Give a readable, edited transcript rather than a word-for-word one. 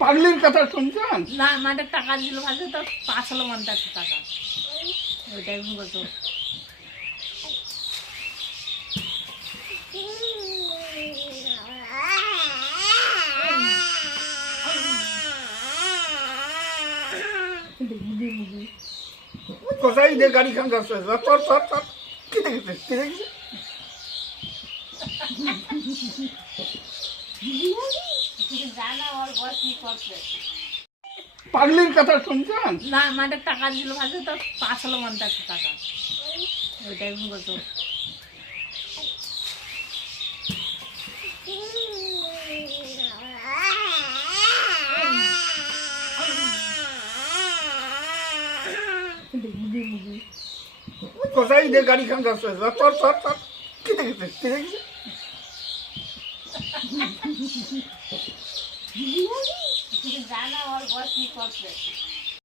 পাগলির কথা শুনছেন? না মানে টাকা দিল ভাজে তো 550 টাকা ওইটাই আমি বলতো। কোথায় দিয়ে গাড়ি খান যাচ্ছে? চল চল চল। কি দেখেছিস? কি দেখেছিস? জানা ওর বস কি করছে। পাগলির কথা শুনছেন? না মানে টাকা দিল ভাজে তো 550 টাকা ওইটাই আমি বলতো। কোথায় দিয়ে গাড়ি খান যাচ্ছে? চল চল চল। কি দেখেছিস? কি দেখেছিস? জানা ওর বস কি করছে।